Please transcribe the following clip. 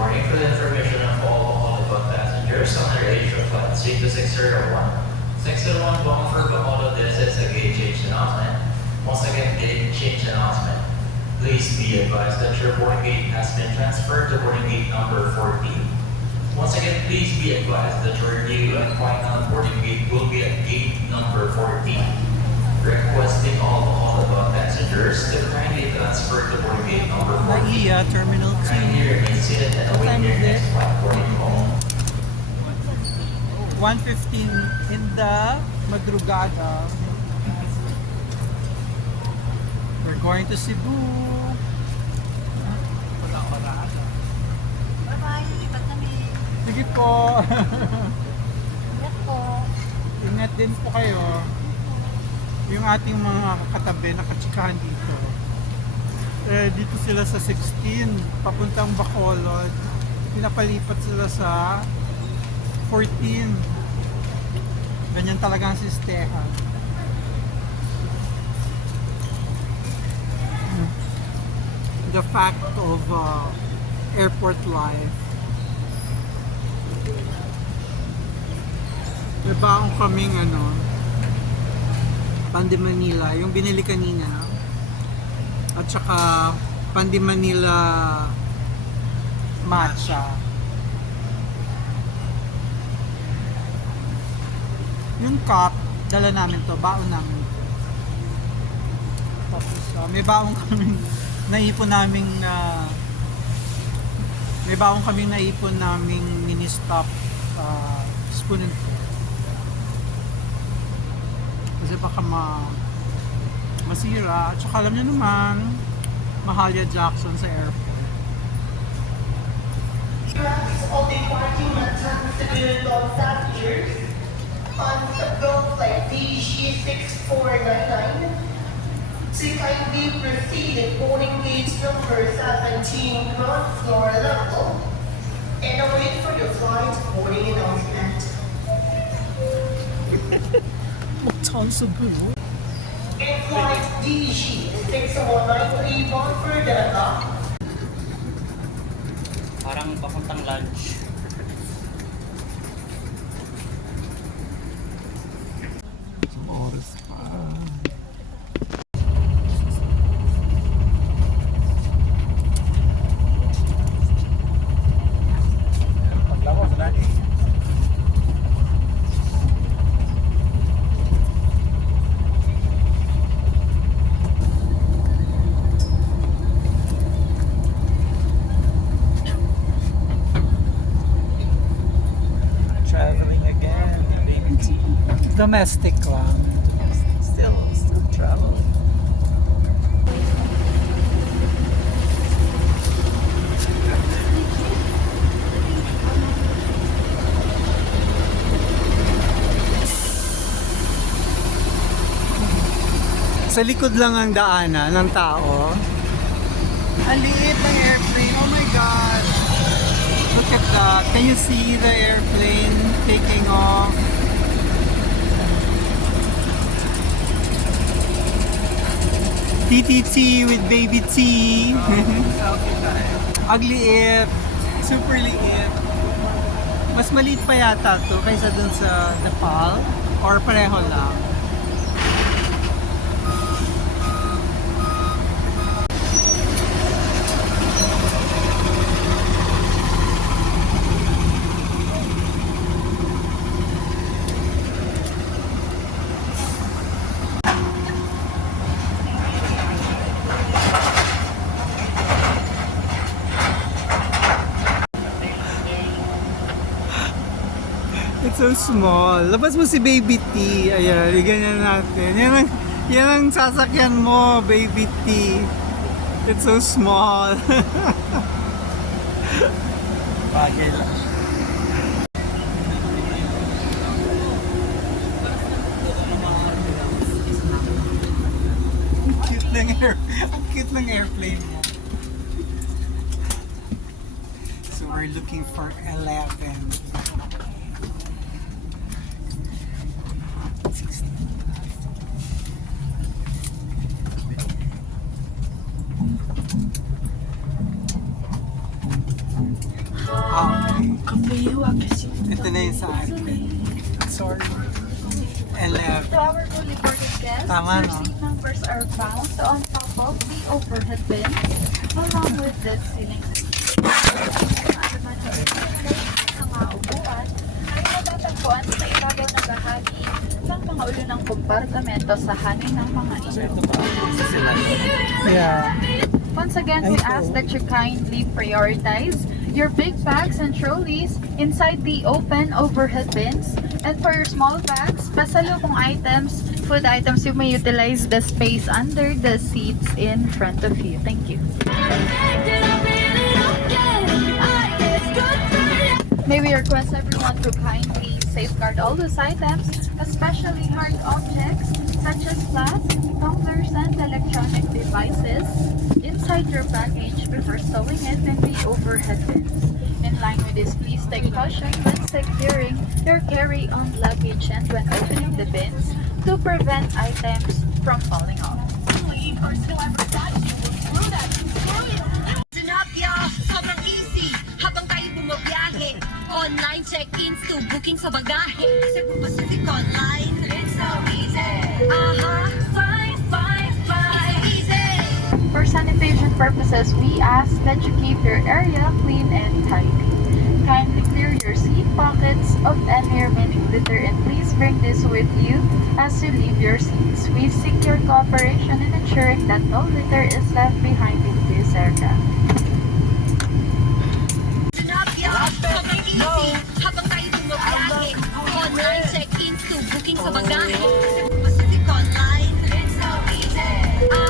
morning. For the information of all Bacolod passengers on our Asia flight 601, 601 bound for Bacolod, this is a gate change announcement. Once again, gate change announcement. Please be advised that your boarding gate has been transferred to boarding gate number 14. Once again, please be advised that your new and final boarding gate will be at gate number 14. Requesting all Bacolod passengers to kindly transfer to boarding gate number 14. Naiya, Terminal 2. Kindly remain seated and await your next flight boarding call. 1:15 in the madrugada. We're going to Cebu. Bye-bye, lipat kami. Sige po. Ingat po. Ingat din po kayo. Yung ating mga katabi, nakatsikahan dito. Dito sila sa 16, papuntang Bacolod. Pinapalipat sila sa 14. Ganyan talaga ang sistehan. The fact of airport life. May baong kaming Pandi Manila, yung binili kanina. At saka Pandi Manila matcha. Yung cup, dala namin to, baon namin. Tapos may baong kaming naipon naming mini stop spoon and fork. Kasi baka masira. At saka alam nyo naman, Mahalia Jackson sa airport. Tracks of the parking lot considered of passengers on the Go Flight DG6499 to kindly proceed at boarding gate number 17 ground floor level and await for your flight boarding announcement. In flight DG6193 bound for Delta. Parang papuntang lunch. Oras pa. Traveling again, baby T. Domestic lang. Still traveling. Sa likod lang ang daanan ng tao. Ang liit ng airplane. Oh my God! Look at that. Can you see the airplane taking off? TTT with baby T. Ang liit. Super liit. Mas maliit pa yata to kaysa dun sa Nepal. Or pareho lang. It's so small. Labas mo si Baby T. Ayan, ganyan natin. Yan ang sasakyan mo, Baby T. It's so small. Bagay lang. Ang cute ng airplane mo. So we're looking for 11. Ito na yung sa akin. Sorry. 11. To our fully boarded guests, Tama, your no? seat numbers are bound on top of the overhead bin, along with the ceiling. Ano man ang mga upuan ay matatagpuan sa ibabaw na bahagi ng mga ulo ng kompartamento sa hangin ng mga ilo. Yeah. Once again, we ask that you kindly prioritize your big bags and trolleys inside the open overhead bins. And for your small bags, pasalubong items, food items, you may utilize the space under the seats in front of you. Thank you. May we request everyone to kindly safeguard all those items, especially hard objects such as flask, tumblers, and electronic devices inside your baggage before stowing it in the overhead bins. In line with this, please take caution when securing your carry-on luggage and when opening the bins to prevent items from falling off. Sinapya, sobrang easy habang tayo bumabiyahe. Online check-ins to booking sa bagahe. Cebu Pacific Online, it's so easy. Fine, fine, fine. It's easy. For sanitation purposes, we ask that you keep your area clean and tidy. Kindly clear your seat pockets of any remaining litter and please bring this with you as you leave your seats. We seek your cooperation in ensuring that no litter is left behind in this aircraft. Sinapya, sobrang easy habang tayo bumabiyahe. Online check-ins to booking sa bagahe. Cebu Pacific Online, it's so easy.